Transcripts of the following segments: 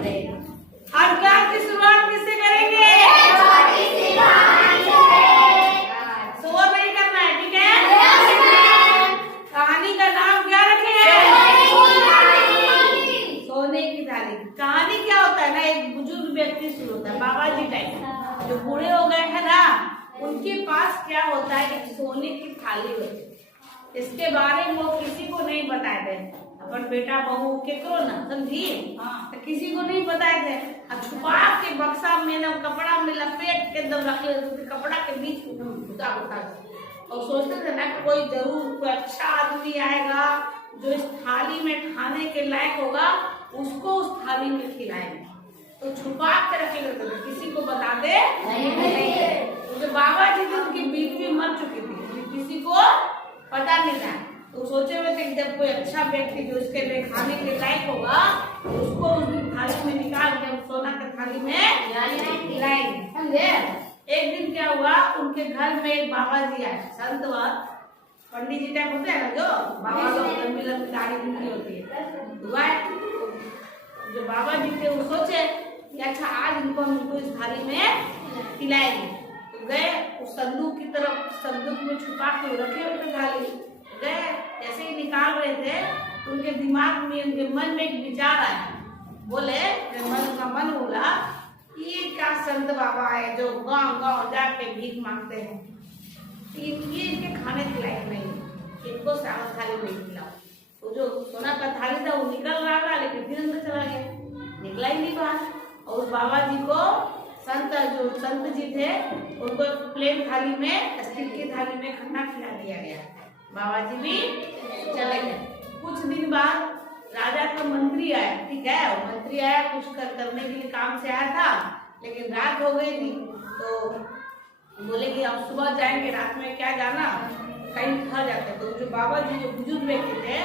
और क्लास की शुरुआत किससे करेंगे? शोर नहीं करना है, ठीक है? कहानी का नाम क्या रखे हैं? सोने की थाली। कहानी क्या होता है ना, एक बुजुर्ग व्यक्ति शुरू होता है, बाबा जी टाइप, जो बूढ़े हो गए हैं ना, उनके पास क्या होता है, एक सोने की थाली होती है। इसके बारे में वो किसी को नहीं बताए थे, अपन बेटा बहू केकरो ना समझी, तो किसी को नहीं बताए थे। अब छुपा के बक्सा में ना कपड़ा में लपेट के एकदम रख लेते थे, कपड़ा के बीच में घुसा और सोचते थे ना कोई जरूर कोई अच्छा आदमी आएगा जो इस थाली में खाने के लायक होगा, उसको उस थाली में खिलाएंगे। तो छुपा के रख लेते थे, किसी को बताते नहीं। तो बाबा जी थे, उनकी बीवी मर चुकी थी, किसी को पता नहीं था। तो सोचे हुए थे जब कोई अच्छा व्यक्ति जो उसके लिए खाने के लायक होगा, उसको उस थाली में निकाल के सोना के थाली में खिलाएंगे, समझे? एक दिन क्या हुआ, उनके घर में एक बाबा जी आए, संत पंडित जी टाइप होते हैं ना, जो बाबा लोग लंबी लंबी दाढ़ी जिनकी होती है, जो बाबा जी थे वो सोचे कि अच्छा आज इनको हम इस थाली में खिलाएंगे। तो गए उस संदूक की तरफ, संदूक में छुपा के रखे हुए थे थाली, गए जैसे ही निकाल रहे थे तो उनके दिमाग में, उनके मन में एक विचार आया। बोले, मन का मन बोला, ये क्या संत बाबा है जो गांव गांव जाके भीख मांगते हैं, ये इनके खाने के लायक नहीं, इनको सावन थाली नहीं खिलाओ। तो जो सोना का थाली था वो निकल रहा था, लेकिन फिर अंदर चला गया, निकला ही नहीं बाहर। और उस बाबा जी को जो संत जी थे, उनको प्लेन थाली में, स्टील की थाली में खाना खिला दिया गया। बाबा जी भी चले गए। कुछ दिन बाद राजा का मंत्री आया, ठीक है, और मंत्री आया कुछ करने के लिए काम से आया था, लेकिन रात हो गई थी। तो बोले कि अब सुबह जाएंगे, रात में क्या जाना, कहीं ठहर जाते। तो जो बाबा जी जो बुजुर्ग व्यक्ति थे,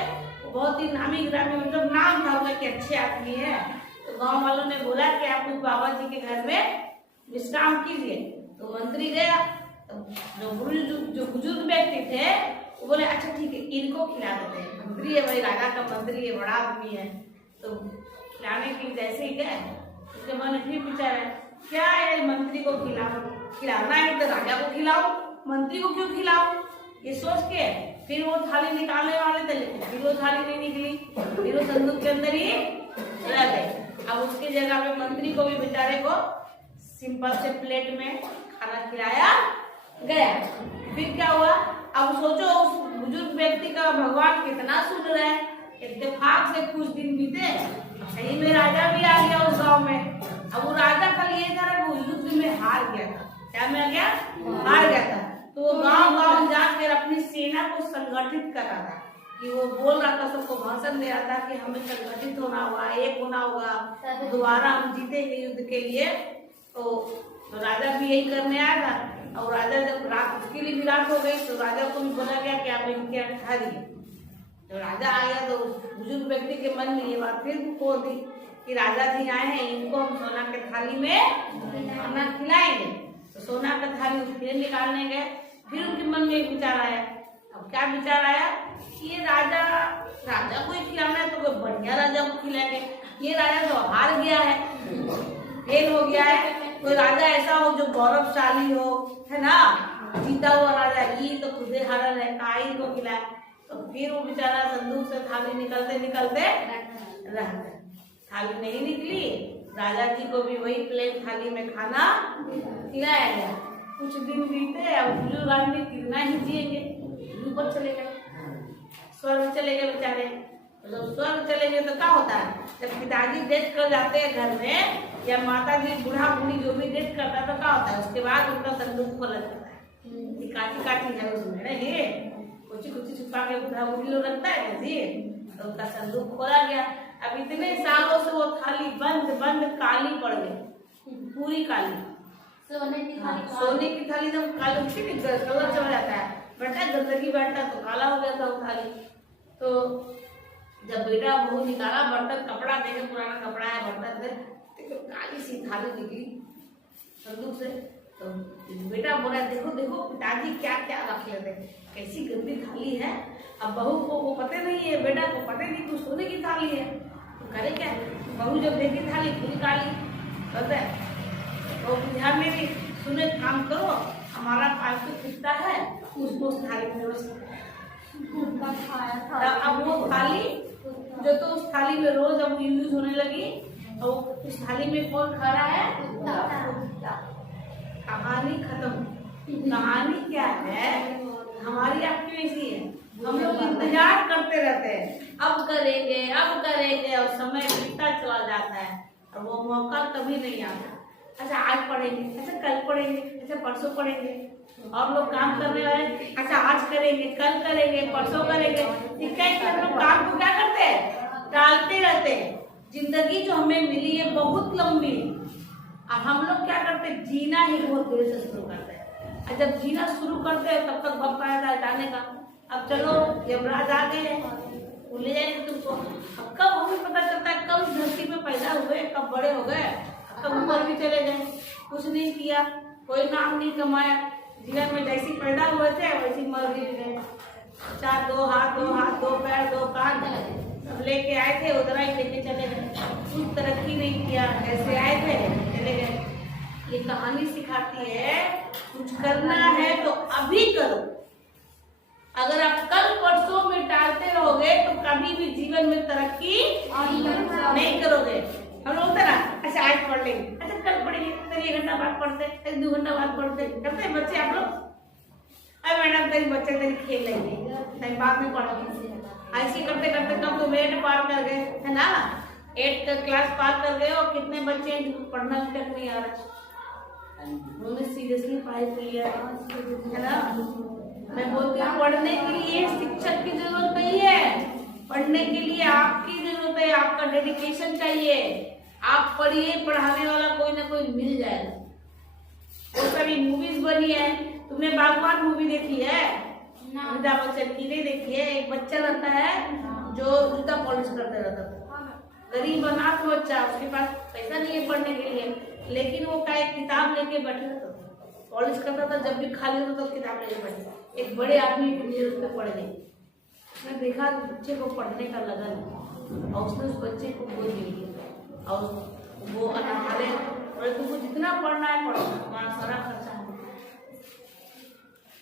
वो बहुत ही नामी ग्रामी, मतलब नाम था उनका कि अच्छे आदमी है। तो गांव वालों ने बोला कि आप उस बाबा जी के घर में विश्राम कीजिए। तो मंत्री गया, जो बुजुर्ग व्यक्ति थे वो बोले अच्छा ठीक है, इनको खिला देते हैं, मंत्री है भाई, राजा का मंत्री है, बड़ा आदमी है। तो खिलाने के लिए जैसे ही गए, उसके मन में फिर विचार है, क्या है मंत्री को खिलाना है तो राजा को खिलाओ, मंत्री को क्यों खिलाओ, ये सोच के फिर वो थाली निकालने वाले थे, लेकिन फिर वो थाली नहीं निकली, फिर वो संदूक के अंदर ही रह गए। अब उसकी जगह पे मंत्री को भी बेचारे को सिंपल से प्लेट में खाना खिलाया गया। फिर क्या हुआ, अब सोचो उस बुजुर्ग व्यक्ति का भगवान कितना सुन रहा है। इत्तेफाक से कुछ दिन बीते, सही में राजा भी आ गया उस गांव में। अब वो राजा कल ये था वो युद्ध में हार गया था, क्या में गया, हार गया था। तो वो गांव गांव जाकर अपनी सेना को संगठित कर रहा था, कि वो बोल रहा था, सबको भाषण दे रहा था कि हमें संगठित होना होगा, एक होना होगा, दोबारा हम जीतेंगे युद्ध के लिए। तो राजा भी यही करने आया था। और राजा जब रात, उसके लिए भी रात हो गई, तो राजा को भी बोला गया कि आप इनके यहाँ खा दिए। तो राजा आया तो बुजुर्ग व्यक्ति के मन में ये बात फिर खो दी कि राजा जी आए हैं, इनको हम सोना के थाली में खाना खिलाएंगे। तो सोना का थाली फिर निकालने गए, फिर उनके मन में एक विचार आया। अब क्या विचार आया कि ये राजा को ही खिलाना है, तो कोई बढ़िया राजा को खिलाएंगे। ये राजा तो हार गया है, फेल हो गया है, कोई राजा ऐसा हो जो गौरवशाली हो, है ना, जीता हुआ राजा, ये तो खुदे हारल है, काई को खिलाए। तो फिर वो बेचारा संदूक से थाली निकलते निकलते रह गए, थाली नहीं निकली। राजा जी को भी वही प्लेन थाली में खाना खिलाया गया। कुछ दिन बीते, अब बुजुर्ग आदमी कितना ही जिएंगे, ऊपर चले गए, स्वर्ग चले गए बेचारे। जब स्वर्ग चले गए तो क्या होता है, जब पिताजी डेथ कर जाते हैं घर में, या माता जी बूढ़ा बूढ़ी जो भी डेथ करता है, तो क्या होता है, उसके बाद उनका संदूक खोला जाता है। काटी काटी है उसमें ना, ये कुछ कुछ छुपा के बूढ़ा बूढ़ी लोग रखता है जी, तो उनका संदूक खोला गया। अब इतने सालों से वो थाली बंद बंद काली पड़ गई, पूरी काली, सोने की थाली तो काली कलर चढ़ जाता है, बैठा गंदगी बैठता तो काला हो गया था वो थाली। तो जब बेटा बहू निकाला बर्तन, कपड़ा देखे, पुराना कपड़ा है, बर्तन से तो काली सी थाली निकली संदूक से। तो बेटा बोला देखो देखो पिताजी क्या क्या रख लेते, कैसी गंदी थाली है। अब बहू को वो पता नहीं है, बेटा को पता नहीं कुछ सोने की थाली है, तो करे क्या, बहू जब देखी थाली खुली काली कहते तो बिहार में भी सुने काम करो, हमारा फालतू कितना है उसको उस थाली में अब वो थाली जो तो उस थाली में रोज अब यूज होने लगी, तो उस थाली में कौन खा रहा है? कहानी खत्म। कहानी क्या है? हमारी आपकी वैसी है, हम लोग इंतजार करते रहते हैं, अब करेंगे और समय बीतता चला जाता है और वो मौका कभी नहीं आता। अच्छा आज पढ़ेंगे, अच्छा कल पढ़ेंगे, अच्छा परसों पढ़ेंगे, और लोग काम करने वाले अच्छा आज करेंगे, कल करेंगे, परसों करेंगे, ठीक है कि हम लोग काम को क्या करते हैं? टालते रहते हैं। जिंदगी जो हमें मिली है बहुत लंबी है, और हम लोग क्या करते हैं? जीना ही बहुत देर से शुरू करते हैं, और जब जीना शुरू करते हैं तब तक वक्त आया था जाने का। अब चलो यमराज आ गए, ले जाएंगे तुमको। अब कब हमें पता चलता है कब धरती में पैदा हुए, कब बड़े हो गए, कब ऊपर भी चले गए, कुछ नहीं किया, कोई नाम नहीं कमाया, जीवन में जैसी पैदा हुए थे वैसी मर भी गए। चार दो हाथ दो पैर दो कान सब लेके आए थे उधर ही लेके चले गए, कुछ तरक्की नहीं किया, ऐसे आए थे चले गए। ये कहानी सिखाती है कुछ करना है तो अभी करो। अगर आप कल परसों में टालते रहोगे तो कभी भी जीवन में तरक्की नहीं करोगे। हम लोग ना अच्छा आज पढ़ लेंगे, अच्छा कल पढ़ेंगे, फिर 1 घंटा बाद पढ़ते, फिर 2 घंटा बाद पढ़ते, करते हैं बच्चे आप लोग। अरे मैडम तेरी बच्चे तेरी खेल लेंगे, नहीं बाद में पढ़ेंगे, ऐसे करते करते कब तुम 8 पार कर गए है ना, 8 क्लास पार कर गए, और कितने बच्चे पढ़ना तक नहीं आ रहा, उन्होंने सीरियसली पढ़ाई की है ना। मैं बोलती हूँ पढ़ने के लिए शिक्षक की जरूरत नहीं है, पढ़ने के लिए आपकी जरूरत है, आपका डेडिकेशन चाहिए। आप पढ़िए, पढ़ाने वाला कोई ना कोई मिल जाएगा। वो सभी मूवीज बनी है, तुमने बागबान मूवी देखी है? अमिताभ बच्चन की नहीं देखी है? एक बच्चा रहता है जो जूता पॉलिश करते रहता था, गरीब अनाथ बच्चा, उसके पास पैसा नहीं है पढ़ने के लिए, लेकिन वो का एक किताब लेके बैठे रहता था, पॉलिश करता था, जब भी खाली होता था किताब लेके बैठे। एक बड़े आदमी की नजर उस पर पड़ गई, उसने देखा बच्चे को पढ़ने का लगन, और उसने उस बच्चे को गोद ले लिया, और वो अनाथालय और तुमको जितना पढ़ना है पढ़ो, हमारा सारा खर्चा है।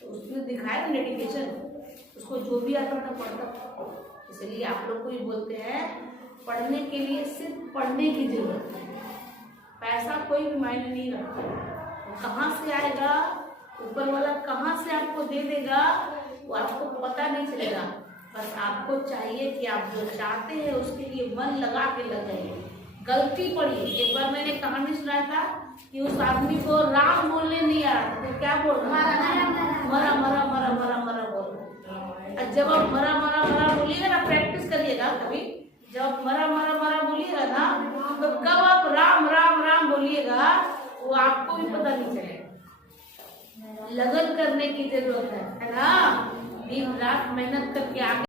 तो उसने दिखाया डेडिकेशन, उसको जो भी आता था पढ़ता। इसलिए आप लोग को ही बोलते हैं पढ़ने के लिए सिर्फ पढ़ने की जरूरत है, पैसा कोई भी मायने नहीं रखता। कहाँ से आएगा, ऊपर वाला कहाँ से आपको दे देगा वो आपको पता नहीं चलेगा। बस आपको चाहिए कि आप जो चाहते हैं उसके लिए मन लगा के लग जाइए। गलती पड़ी, एक बार मैंने कहानी सुनाया था कि उस आदमी को राम बोलने नहीं आ रहा था, तो क्या बोल रहा था? मरा मरा मरा मरा मरा बोल रहा। जब आप मरा मरा मरा बोलिएगा ना, प्रैक्टिस करिएगा कभी, जब मरा मरा मरा बोलिएगा ना, तो कब आप राम राम राम बोलिएगा वो आपको भी पता नहीं चलेगा। लगन करने की जरूरत है ना, दिन रात मेहनत करके आगे